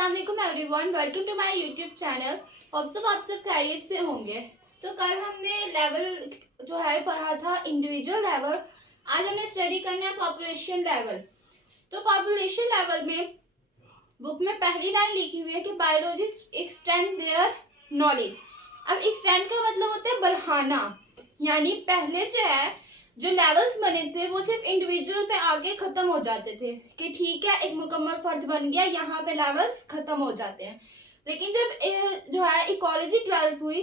अस्सलाम वालेकुम everyone, welcome to my YouTube channel. आप सब खैरियत से होंगे। तो कल हमने लेवल जो है पढ़ा था इंडिविजुअल लेवल। आज हमने स्टडी करना है पॉपुलेशन लेवल। तो पॉपुलेशन लेवल में बुक में पहली लाइन लिखी हुई है कि बायोलॉजिस्ट एक्सटेंड देयर नॉलेज। अब एक्सटेंड का मतलब होता है बढ़ाना, यानी पहले जो लेवल्स बने थे वो सिर्फ इंडिविजुअल पे आके खत्म हो जाते थे कि ठीक है एक मुकम्मल फर्द बन गया, यहाँ पे लेवल्स खत्म हो जाते हैं। लेकिन जब जो है इकोलॉजी 12 हुई,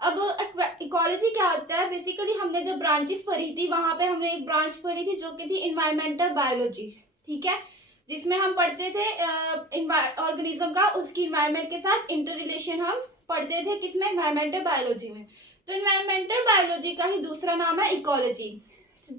अब इकोलॉजी क्या होता है, बेसिकली हमने जब ब्रांचेस पढ़ी थी वहां पे हमने एक ब्रांच पढ़ी थी जो कि थी इन्वायरमेंटल बायोलॉजी, ठीक है, जिसमें हम पढ़ते थे ऑर्गेनिज्म का उसकी इन्वायरमेंट के साथ इंटर रिलेशन हम पढ़ते थे किसमें, इन्वायरमेंटल बायोलॉजी में। तो इन्वायरमेंटल बायोलॉजी का ही दूसरा नाम है इकोलॉजी।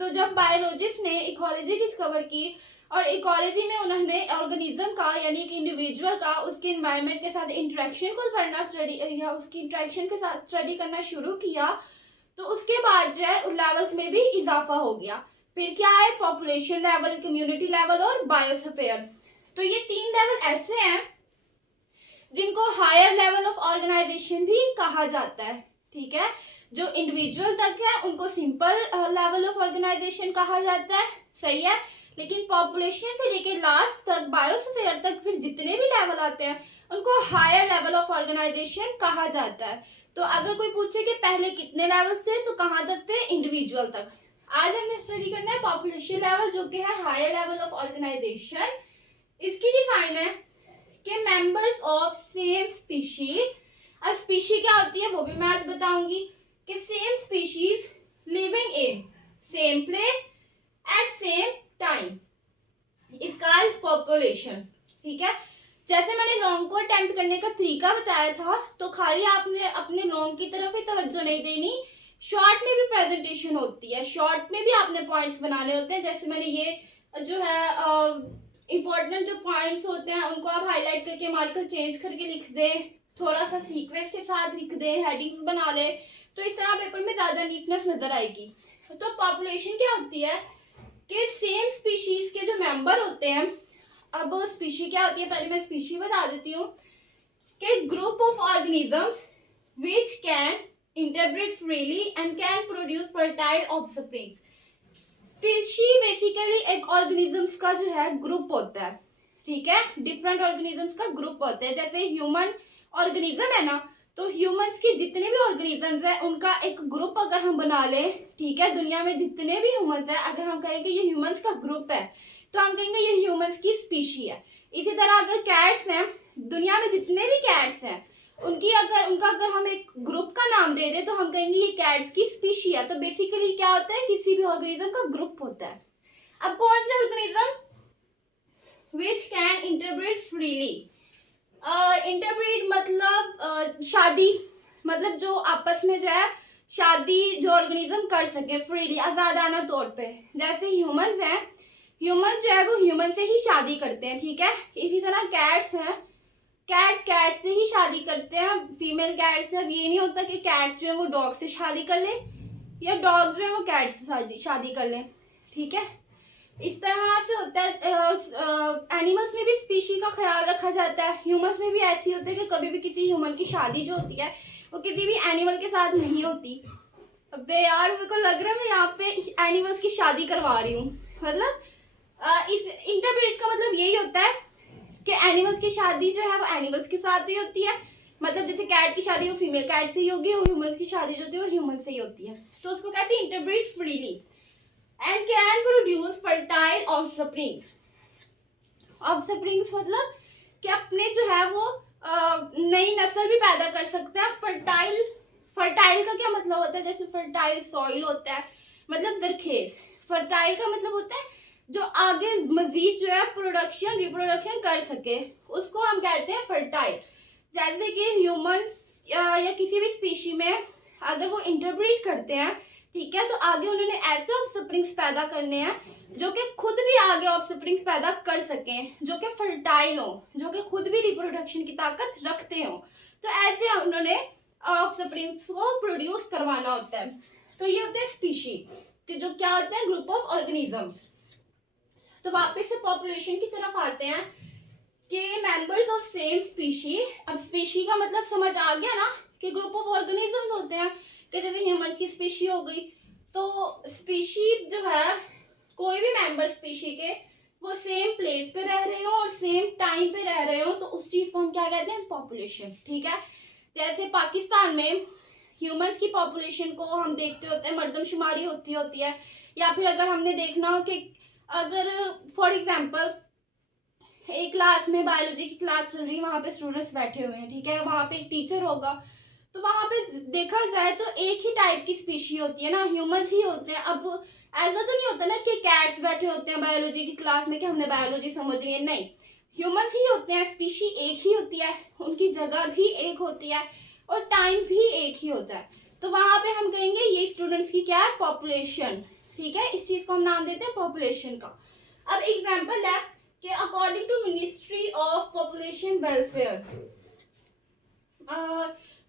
तो जब बायोलॉजिस्ट ने इकोलॉजी डिस्कवर की और इकोलॉजी में उन्होंने ऑर्गेनिज्म का यानी कि इंडिविजुअल का उसके इन्वायरमेंट के साथ इंटरेक्शन को पढ़ना स्टडी या उसकी इंटरेक्शन के साथ स्टडी करना शुरू किया, तो उसके बाद जो है लेवल्स में भी इजाफा हो गया। फिर क्या है, पॉपुलेशन लेवल, कम्युनिटी लेवल और बायोस्फीयर। तो ये तीन लेवल ऐसे हैं जिनको हायर लेवल ऑफ ऑर्गेनाइजेशन भी कहा जाता है, ठीक है। जो इंडिविजुअल तक है उनको सिंपल लेवल ऑफ ऑर्गेनाइजेशन कहा जाता है, सही है। लेकिन पॉपुलेशन से लेके लास्ट तक बायोस्फीयर तक फिर जितने भी लेवल आते हैं उनको हायर लेवल ऑफ ऑर्गेनाइजेशन कहा जाता है। तो अगर कोई पूछे कि पहले कितने लेवल्स थे तो कहाँ तक थे, इंडिविजुअल तक। आज हमने स्टडी करना है पॉपुलेशन लेवल जो कि है हायर लेवल ऑफ ऑर्गेनाइजेशन। इसकी डिफाइन है कि मेंबर्स ऑफ सेम स्पीशीज। अब स्पीशी क्या होती है वो भी मैं आज बताऊंगी कि same species living in same place at same time is called population, ठीक है। जैसे मैंने लॉन्ग को अटेम्प्ट करने का तरीका बताया था, तो खाली आपने अपने लॉन्ग की तरफ ही तवज्जो नहीं देनी, शॉर्ट में भी प्रेजेंटेशन होती है, शॉर्ट में भी आपने पॉइंट्स बनाने होते हैं। जैसे मैंने ये जो है इंपॉर्टेंट जो पॉइंट्स होते हैं उनको आप हाईलाइट करके मार्कर चेंज करके लिख दें, थोड़ा सा सीक्वेंस के साथ लिख दें, हेडिंग्स बना ले, तो इस तरह पेपर में ज्यादा नीटनेस नजर आएगी। तो पॉपुलेशन क्या होती है कि सेम स्पीशीज के जो मेंबर होते हैं, अब स्पीशी क्या होती है पहले मैं स्पीशी बता देती हूँ कि group of organisms which can interbreed freely and can produce fertile offsprings. Species basically एक ऑर्गेनिजम्स का जो है ग्रुप होता है, ठीक है, डिफरेंट ऑर्गेनिजम्स का ग्रुप होता है। जैसे ह्यूमन ऑर्गेनिज्म है ना, तो ह्यूमंस के जितने भी ऑर्गेनिजम्स हैं उनका एक ग्रुप अगर हम बना लें, ठीक है, दुनिया में जितने भी ह्यूमंस हैं अगर हम कहेंगे ये ह्यूमंस का ग्रुप है तो हम कहेंगे ये ह्यूमंस की स्पीशी है। इसी तरह अगर कैट्स हैं, दुनिया में जितने भी कैट्स हैं उनका अगर हम एक ग्रुप का नाम दे दें तो हम कहेंगे ये कैट्स की स्पीशी है। तो बेसिकली क्या होता है, किसी भी ऑर्गेनिज्म का ग्रुप होता है। अब कौन से organism which can interbreed freely, interbreed मतलब शादी, मतलब जो आपस में जो है शादी जो ऑर्गेनिज्म कर सके फ्रीली आजादाना तौर पे। जैसे ह्यूमंस हैं, ह्यूमन जो है वो ह्यूमन से ही शादी करते हैं, ठीक है। इसी तरह कैट्स हैं, कैट से ही शादी करते हैं, फीमेल कैट से। अब ये नहीं होता कि कैट जो है वो डॉग से शादी कर ले या डॉग जो है वो कैट से शादी कर ले, ठीक है। इस तरह से होता है। एनिमल्स में भी स्पीशी का ख्याल रखा जाता है। ह्यूमंस में भी ऐसी होती है कि कभी भी किसी ह्यूमन की शादी जो होती है वो किसी भी एनिमल के साथ नहीं होती। अबे यार मेरे को लग रहा है मैं यहाँ पे एनिमल्स की शादी करवा रही हूँ। मतलब इस इंटरब्रीड का मतलब यही होता है कि एनिमल्स की शादी जो है वो एनिमल्स के साथ ही होती है। मतलब जैसे कैट की शादी वो फीमेल कैट से ही होगी और ह्यूमंस की शादी जो होती है वो ह्यूमन से ही होती है। तो उसको कहते हैं interbreed freely and can produce fertile offsprings. Offsprings मतलब कि अपने जो है वो नई नस्ल भी पैदा कर सकते हैं। फर्टाइल का क्या मतलब होता है, जैसे फर्टाइल सॉइल होता है मतलब जरखेज। फर्टाइल का मतलब होता है जो आगे मजीद जो है प्रोडक्शन रिप्रोडक्शन कर सके, उसको हम कहते हैं फर्टाइल। जैसे कि ह्यूमंस या किसी भी स्पीशी में अगर वो इंटरब्रीड करते हैं, ठीक है, तो आगे उन्होंने ऐसे ऑफस्प्रिंग्स पैदा करने हैं जो कि खुद भी आगे ऑफस्प्रिंग्स पैदा कर सकें, जो कि फर्टाइल हो, जो कि खुद भी रिप्रोडक्शन की ताकत रखते हो। तो ऐसे उन्होंने ऑफस्प्रिंग्स को प्रोड्यूस करवाना होता है। तो ये होते हैं स्पीशी, जो क्या होते हैं, ग्रुप ऑफ ऑर्गेनिजम्स। तो वापस से पॉपुलेशन की तरफ आते हैं कि मेंबर्स ऑफ सेम स्पीशी, अब स्पीशी का मतलब समझ आ गया ना कि ग्रुप ऑफ ऑर्गेनिजम्स होते हैं, कि जैसे ह्यूमन की स्पीशी हो गई, तो स्पीशी जो है कोई भी मेंबर स्पीशी के वो सेम प्लेस पे रह रहे हो और सेम टाइम पे रह रहे हो, तो उस चीज को हम क्या कहते हैं, पॉपुलेशन। ठीक है, जैसे पाकिस्तान में ह्यूमंस की पॉपुलेशन को हम देखते होते हैं, मर्दमशुमारी होती है, या फिर अगर हमने देखना हो कि अगर फॉर एग्जांपल एक क्लास में बायोलॉजी की क्लास चल रही है, वहां पे स्टूडेंट्स बैठे हुए हैं, ठीक है, वहां पे एक टीचर होगा, तो वहां पे देखा जाए तो एक ही टाइप की स्पीशी होती है ना, ह्यूमंस ही होते हैं। अब ऐसा तो नहीं होता ना कि कैट्स बैठे होते हैं बायोलॉजी की क्लास में कि हमने बायोलॉजी समझ रही है, नहीं, ह्यूमंस ही होते हैं, स्पीशी एक ही होती है, उनकी जगह भी एक होती है और टाइम भी एक ही होता है, तो वहां पे हम कहेंगे ये स्टूडेंट्स की क्या है, पॉपुलेशन। ठीक है, इस चीज को हम नाम देते हैं पॉपुलेशन का। अब एग्जाम्पल है कि according to ministry of population welfare,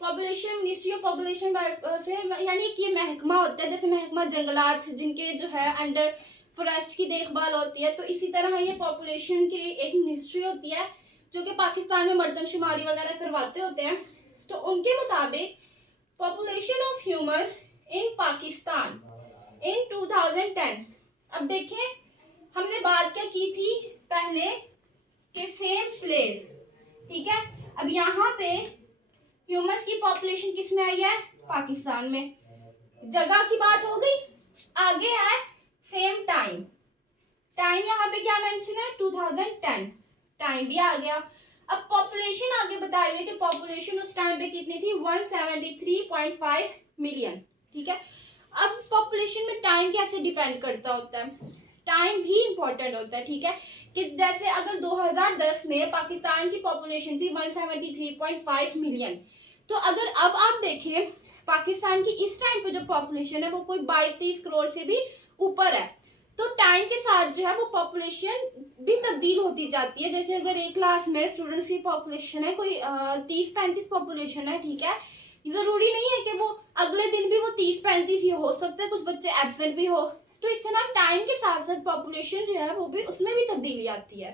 population ministry of population welfare यानी कि महकमा होता है, जैसे महकमा जंगलात जिनके जो है अंडर फॉरेस्ट की देखभाल होती है, तो इसी तरह ये पॉपुलेशन की एक मिनिस्ट्री होती है जो कि पाकिस्तान में मर्दमशुमारी वगैरह करवाते होते हैं। तो उनके मुताबिक population of humans in Pakistan in 2010, अब देखें हमने बात क्या की थी पहले के सेम प्लेस, ठीक है, अब यहाँ पे ह्यूमंस की पॉपुलेशन किस में आई है, पाकिस्तान में, जगह की बात हो गई, आगे है सेम टाइम, टाइम यहाँ पे क्या मेंशन है 2010, टाइम भी आ गया। अब पॉपुलेशन आगे बताए हुए कि पॉपुलेशन उस टाइम पे कितनी थी, 173.5 मिलियन। ठीक है, अब पॉपुलेशन में टाइम कैसे डिपेंड करता होता है, टाइम भी इंपॉर्टेंट होता है। ठीक है, कि जैसे अगर 2010 में पाकिस्तान की पॉपुलेशन थी 173.5 मिलियन, तो अगर अब आप देखें पाकिस्तान की इस टाइम पे जो पॉपुलेशन है वो कोई 22-23 करोड़ से भी ऊपर है, तो टाइम के साथ जो है वो पॉपुलेशन भी तब्दील होती जाती है। जैसे अगर एक क्लास में स्टूडेंट्स की पॉपुलेशन है कोई 30-35 पॉपुलेशन है, ठीक है, जरूरी नहीं है कि वो अगले दिन भी वो 30-35 ही हो सकता है, कुछ बच्चे एब्सेंट भी हो, तो इस तरह टाइम के साथ साथ पॉपुलेशन जो है वो भी उसमें भी तब्दीली आती है।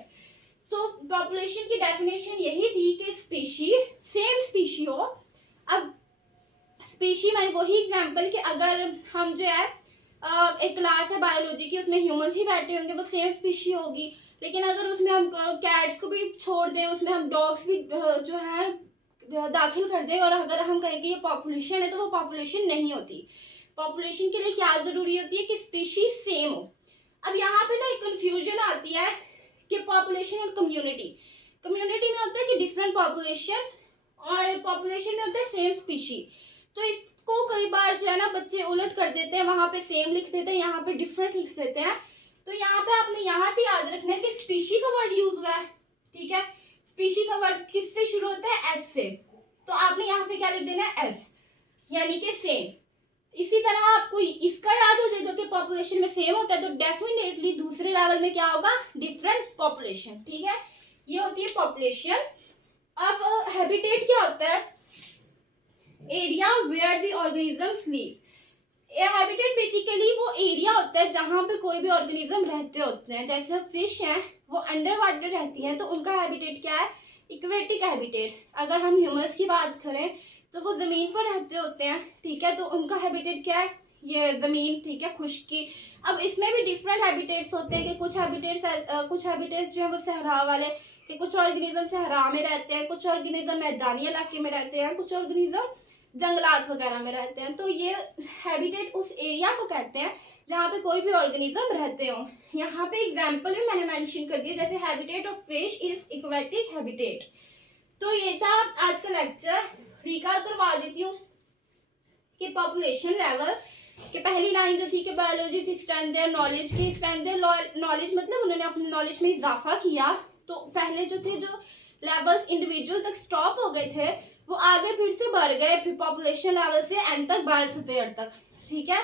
तो पॉपुलेशन की डेफिनेशन यही थी कि स्पीशी सेम स्पीशी हो। अब स्पीशी में वही एग्जांपल कि अगर हम जो है एक क्लास है बायोलॉजी की, उसमें ह्यूमंस ही बैठे होंगे, वो सेम स्पीशी होगी, लेकिन अगर उसमें हम कैट्स को भी छोड़ दें, उसमें हम डॉग्स भी जो है दाखिल कर दें, और अगर हम कहें कि ये पॉपुलेशन है, तो वो पॉपुलेशन नहीं होती। पॉपुलेशन के लिए क्या जरूरी होती है कि स्पीशीज सेम हो। अब यहाँ पे ना एक कंफ्यूजन आती है कि पॉपुलेशन और कम्युनिटी, कम्युनिटी में होता है कि डिफरेंट पॉपुलेशन और पॉपुलेशन में होता है सेम स्पीशी, तो इसको कई बार जो है ना बच्चे उलट कर देते हैं, वहां पे सेम लिख देते हैं, यहाँ पे डिफरेंट लिख देते हैं। तो यहाँ पे आपने यहाँ से याद रखना है कि स्पीशी का वर्ड यूज हुआ है, ठीक है, स्पीशी का वर्ड किससे शुरू होता है, एस से, तो आपने यहाँ पे क्या लिख देना है, एस, यानी कि सेम। इसी तरह आपको इसका याद हो जाएगा कि पॉपुलेशन में सेम होता है, तो डेफिनेटली दूसरे लेवल में क्या होगा, डिफरेंट पॉपुलेशन। ठीक है, ये होती है पॉपुलेशन। अब हैबिटेट क्या होता है, area where the organisms live. Habitat basically वो एरिया होता है जहां पे कोई भी ऑर्गेनिज्म रहते होते हैं। जैसे फिश हैं वो अंडर वाटर रहती हैं, तो उनका हैबिटेट क्या है, इक्वेटिक हैबिटेट। अगर हम ह्यूमंस की बात करें तो वो जमीन पर रहते होते हैं, ठीक है, तो उनका हैबिटेट क्या है, ये जमीन, ठीक है, खुश्की। अब इसमें भी डिफरेंट हैबिटेट्स होते हैं कि कुछ हैबिटेट्स जो है वो सहरा वाले, कि कुछ ऑर्गेनिज्म सहरा में रहते हैं, कुछ ऑर्गेनिज्म मैदानी इलाके में रहते हैं, कुछ ऑर्गेनिज्म जंगलात वगैरह में रहते हैं। तो ये हैबिटेट उस एरिया को कहते हैं जहाँ पे कोई भी ऑर्गेनिज्म रहते हो। यहाँ पे एग्जाम्पल भी मैंने मेंशन कर दिया, जैसे habitat of fish is aquatic habitat. तो ये था आज का लेक्चर, रिकॉल करवा देती हूँ कि पॉपुलेशन लेवल कि पहली लाइन जो थी कि बायोलॉजी एक्सटेंड देयर नॉलेज की, एक्सटेंड देयर नॉलेज मतलब उन्होंने अपनी नॉलेज में इजाफा किया। तो पहले जो थे जो लेवल्स इंडिविजुअल तक स्टॉप हो गए थे वो आगे फिर से बढ़ गए, फिर पॉपुलेशन लेवल से एंड तक बायोस्फीयर तक, ठीक है,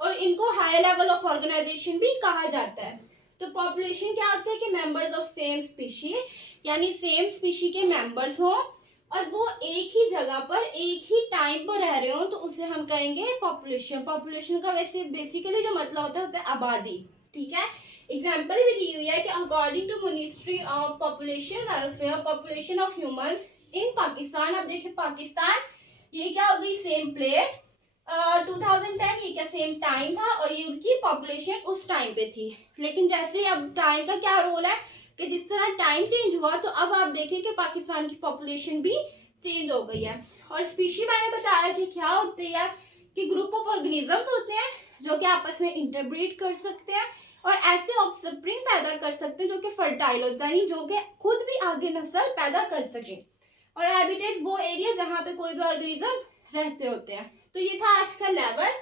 और इनको हाई लेवल ऑफ ऑर्गेनाइजेशन भी कहा जाता है। तो पॉपुलेशन क्या होता है कि मेंबर्स ऑफ सेम स्पीशी, यानी सेम स्पीशी के मेंबर्स हों और वो एक ही जगह पर एक ही टाइम पर रह रहे हो, तो उसे हम कहेंगे पॉपुलेशन। पॉपुलेशन का वैसे बेसिकली जो मतलब होता है आबादी, ठीक है। एग्जाम्पल भी दी हुई है कि according to ministry of population welfare population of humans in Pakistan, अब देखिए पाकिस्तान ये क्या हो गई सेम प्लेस 2010, ये क्या सेम टाइम था और ये उनकी पॉपुलेशन उस टाइम पे थी। लेकिन जैसे अब टाइम का क्या रोल है कि जिस तरह टाइम चेंज हुआ तो अब आप देखें कि पाकिस्तान की पॉपुलेशन भी चेंज हो गई है। और स्पीशी मैंने बताया कि क्या होती है कि ग्रुप ऑफ ऑर्गेनिजम्स होते हैं जो कि आपस में इंटरब्रीड कर सकते हैं और ऐसे ऑफस्प्रिंग पैदा कर सकते हैं जो कि फर्टाइल होता है, जो कि खुद भी आगे नस्ल पैदा कर सके। और हैबिटेट वो एरिया जहाँ पे कोई भी ऑर्गेनिज्म रहते होते हैं। तो ये था आज का लेवल।